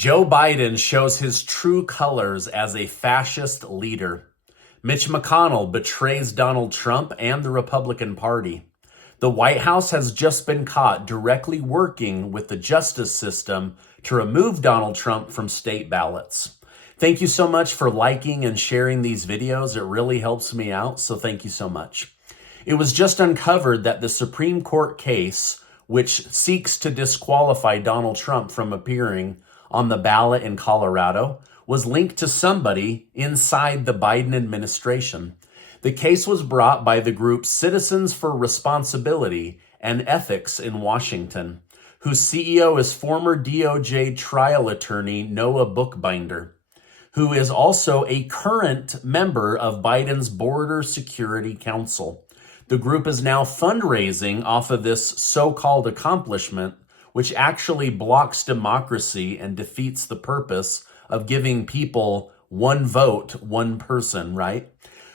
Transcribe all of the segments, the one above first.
Joe Biden shows his true colors as a fascist leader. Mitch McConnell betrays Donald Trump and the Republican Party. The White House has just been caught directly working with the justice system to remove Donald Trump from state ballots. Thank you so much for liking and sharing these videos. It really helps me out, so thank you so much. It was just uncovered that the Supreme Court case, which seeks to disqualify Donald Trump from appearing on the ballot in Colorado, was linked to somebody inside the Biden administration. The case was brought by the group Citizens for Responsibility and Ethics in Washington, whose CEO is former DOJ trial attorney Noah Bookbinder, who is also a current member of Biden's Border Security Council. The group is now fundraising off of this so-called accomplishment, which actually blocks democracy and defeats the purpose of giving people one vote, one person, right?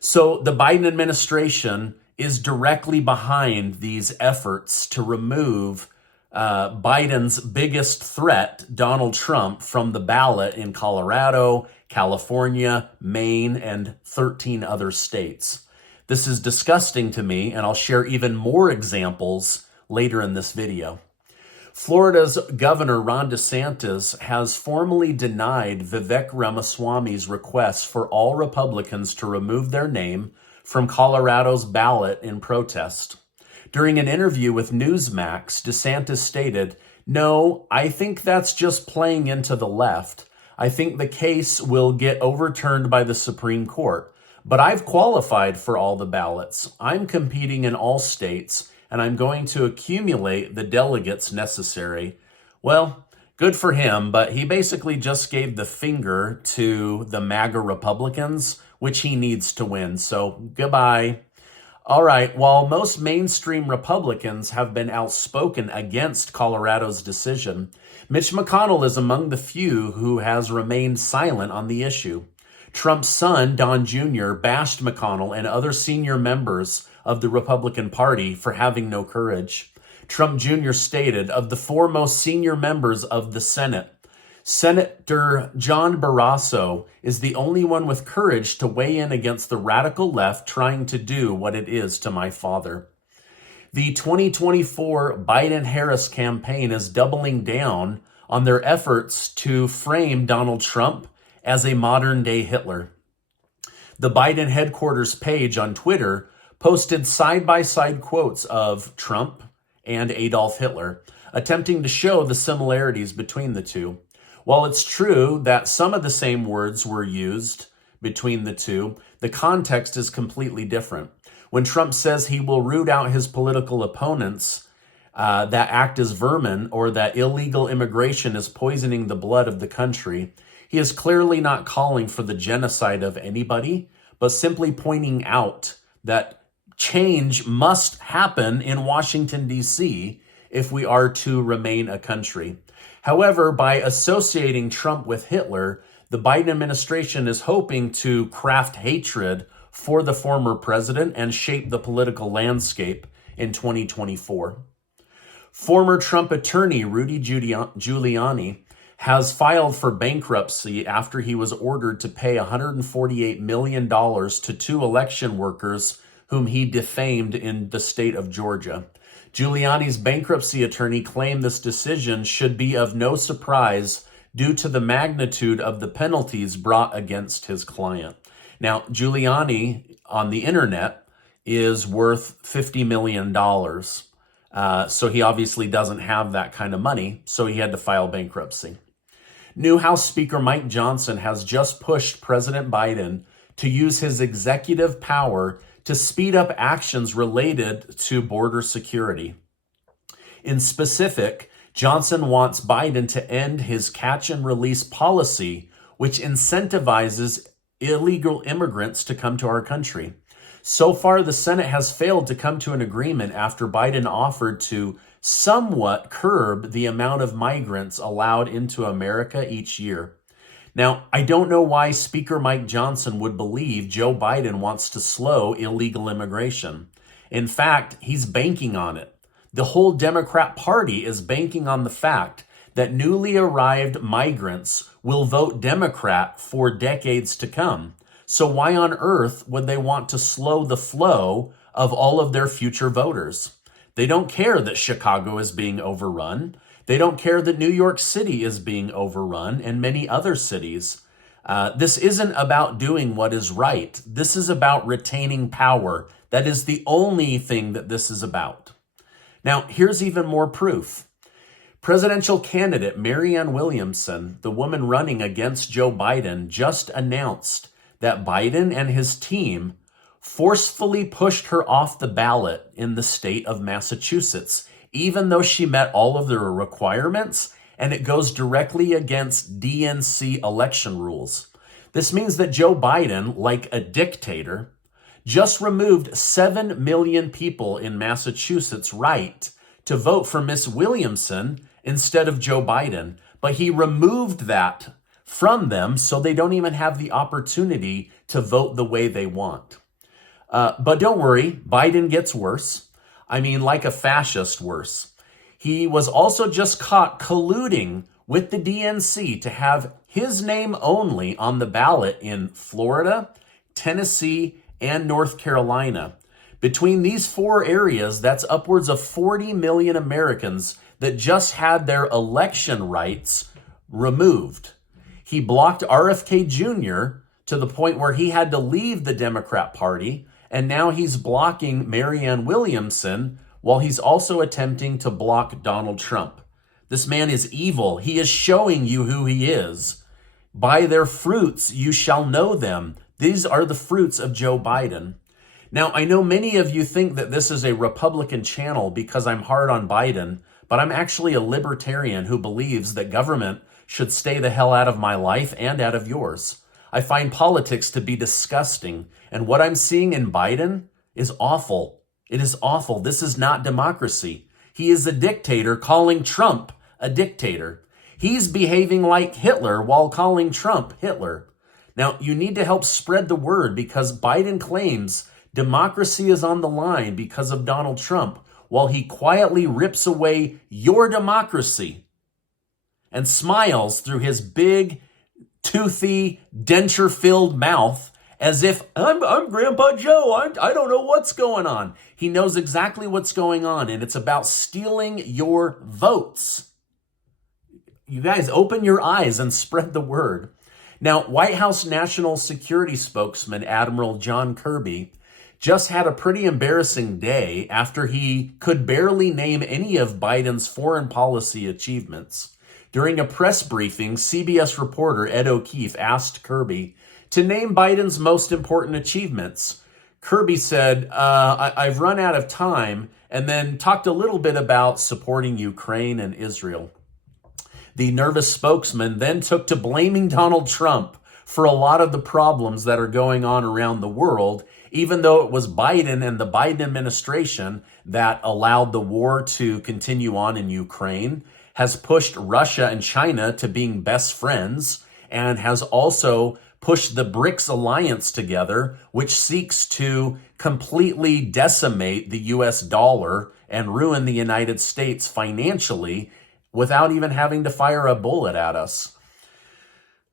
So the Biden administration is directly behind these efforts to remove Biden's biggest threat, Donald Trump, from the ballot in Colorado, California, Maine, and 13 other states. This is disgusting to me, and I'll share even more examples later in this video. Florida's Governor Ron DeSantis has formally denied Vivek Ramaswamy's request for all Republicans to remove their name from Colorado's ballot in protest. During an interview with Newsmax, DeSantis stated, "No, I think that's just playing into the left. I think the case will get overturned by the Supreme Court. But I've qualified for all the ballots. I'm competing in all states, and I'm going to accumulate the delegates necessary." Well, good for him, but he basically just gave the finger to the MAGA Republicans, which he needs to win. So goodbye. All right, while most mainstream Republicans have been outspoken against Colorado's decision, Mitch McConnell is among the few who has remained silent on the issue. Trump's son, Don Jr., bashed McConnell and other senior members of the Republican Party for having no courage. Trump Jr. stated, "Of the four most senior members of the Senate, Senator John Barrasso is the only one with courage to weigh in against the radical left trying to do what it is to my father." The 2024 Biden-Harris campaign is doubling down on their efforts to frame Donald Trump as a modern-day Hitler. The Biden headquarters page on Twitter posted side-by-side quotes of Trump and Adolf Hitler, attempting to show the similarities between the two. While it's true that some of the same words were used between the two, the context is completely different. When Trump says he will root out his political opponents that act as vermin, or that illegal immigration is poisoning the blood of the country, he is clearly not calling for the genocide of anybody, but simply pointing out that change must happen in Washington, D.C. if we are to remain a country. However, by associating Trump with Hitler, the Biden administration is hoping to craft hatred for the former president and shape the political landscape in 2024. Former Trump attorney Rudy Giuliani has filed for bankruptcy after he was ordered to pay $148 million to two election workers whom he defamed in the state of Georgia. Giuliani's bankruptcy attorney claimed this decision should be of no surprise due to the magnitude of the penalties brought against his client. Now, Giuliani on the internet is worth $50 million. So he obviously doesn't have that kind of money, so he had to file bankruptcy. New House Speaker Mike Johnson has just pushed President Biden to use his executive power to speed up actions related to border security. In specific, Johnson wants Biden to end his catch and release policy, which incentivizes illegal immigrants to come to our country. So far, the Senate has failed to come to an agreement after Biden offered to somewhat curb the amount of migrants allowed into America each year. Now, I don't know why Speaker Mike Johnson would believe Joe Biden wants to slow illegal immigration. In fact, he's banking on it. The whole Democrat Party is banking on the fact that newly arrived migrants will vote Democrat for decades to come. So why on earth would they want to slow the flow of all of their future voters? They don't care that Chicago is being overrun. They don't care that New York City is being overrun and many other cities. This isn't about doing what is right. This is about retaining power. That is the only thing that this is about. Now, here's even more proof. Presidential candidate Marianne Williamson, the woman running against Joe Biden, just announced that Biden and his team forcefully pushed her off the ballot in the state of Massachusetts, even though she met all of the requirements, and it goes directly against DNC election rules. This means that Joe Biden, like a dictator, just removed 7 million people in Massachusetts' right to vote for Miss Williamson instead of Joe Biden. But he removed that from them so they don't even have the opportunity to vote the way they want. But don't worry, Biden gets worse. I mean, like a fascist worse. He was also just caught colluding with the DNC to have his name only on the ballot in Florida, Tennessee, and North Carolina. Between these 4 areas, that's upwards of 40 million Americans that just had their election rights removed. He blocked RFK Jr. to the point where he had to leave the Democrat Party, and now he's blocking Marianne Williamson while he's also attempting to block Donald Trump. This man is evil. He is showing you who he is. By their fruits you shall know them. These are the fruits of Joe Biden. Now, I know many of you think that this is a Republican channel because I'm hard on Biden, but I'm actually a libertarian who believes that government should stay the hell out of my life and out of yours. I find politics to be disgusting, and what I'm seeing in Biden is awful. It is awful. This is not democracy. He is a dictator calling Trump a dictator. He's behaving like Hitler while calling Trump Hitler. Now, you need to help spread the word because Biden claims democracy is on the line because of Donald Trump, while he quietly rips away your democracy and smiles through his big, toothy, denture-filled mouth as if, I'm Grandpa Joe, I don't know what's going on. He knows exactly what's going on, and it's about stealing your votes. You guys, open your eyes and spread the word. Now, White House National Security Spokesman Admiral John Kirby just had a pretty embarrassing day after he could barely name any of Biden's foreign policy achievements. During a press briefing, CBS reporter Ed O'Keefe asked Kirby to name Biden's most important achievements. Kirby said, I've run out of time, and then talked a little bit about supporting Ukraine and Israel. The nervous spokesman then took to blaming Donald Trump for a lot of the problems that are going on around the world, even though it was Biden and the Biden administration that allowed the war to continue on in Ukraine, has pushed Russia and China to being best friends, and has also pushed the BRICS alliance together, which seeks to completely decimate the US dollar and ruin the United States financially without even having to fire a bullet at us.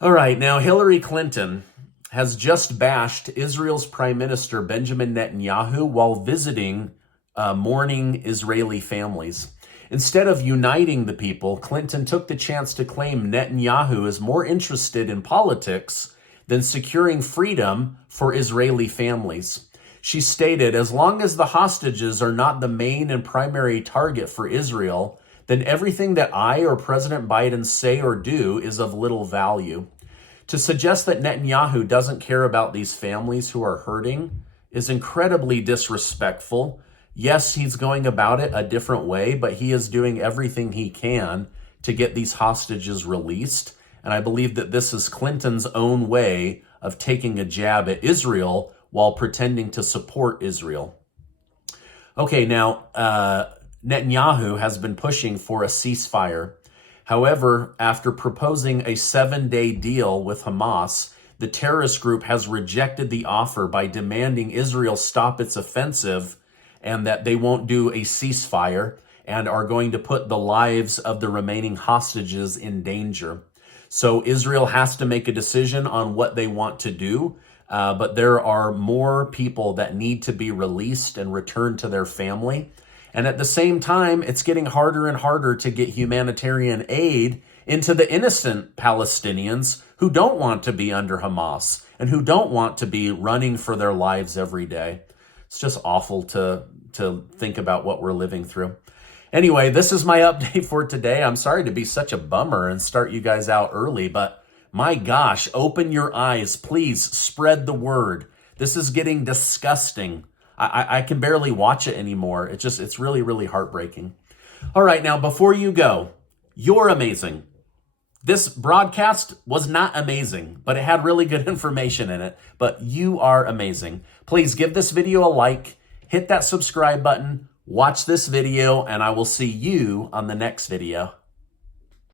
All right, now Hillary Clinton has just bashed Israel's Prime Minister Benjamin Netanyahu while visiting mourning Israeli families. Instead of uniting the people, Clinton took the chance to claim Netanyahu is more interested in politics than securing freedom for Israeli families. She stated, as long as the hostages are not the main and primary target for Israel, then everything that I or President Biden say or do is of little value. To suggest that Netanyahu doesn't care about these families who are hurting is incredibly disrespectful. Yes, he's going about it a different way, but he is doing everything he can to get these hostages released. And I believe that this is Clinton's own way of taking a jab at Israel while pretending to support Israel. Okay, now, Netanyahu has been pushing for a ceasefire. However, after proposing a 7-day deal with Hamas, the terrorist group has rejected the offer by demanding Israel stop its offensive and that they won't do a ceasefire. and are going to put the lives of the remaining hostages in danger. So Israel has to make a decision on what they want to do, but there are more people that need to be released and returned to their family. And at the same time, it's getting harder and harder to get humanitarian aid into the innocent Palestinians who don't want to be under Hamas and who don't want to be running for their lives every day. It's just awful to think about what we're living through. Anyway, this is my update for today. I'm sorry to be such a bummer and start you guys out early, but my gosh, open your eyes. Please spread the word. This is getting disgusting. I can barely watch it anymore. It's really, really heartbreaking. All right, now before you go, you're amazing. This broadcast was not amazing, but it had really good information in it. But you are amazing. Please give this video a like, hit that subscribe button, watch this video, and I will see you on the next video.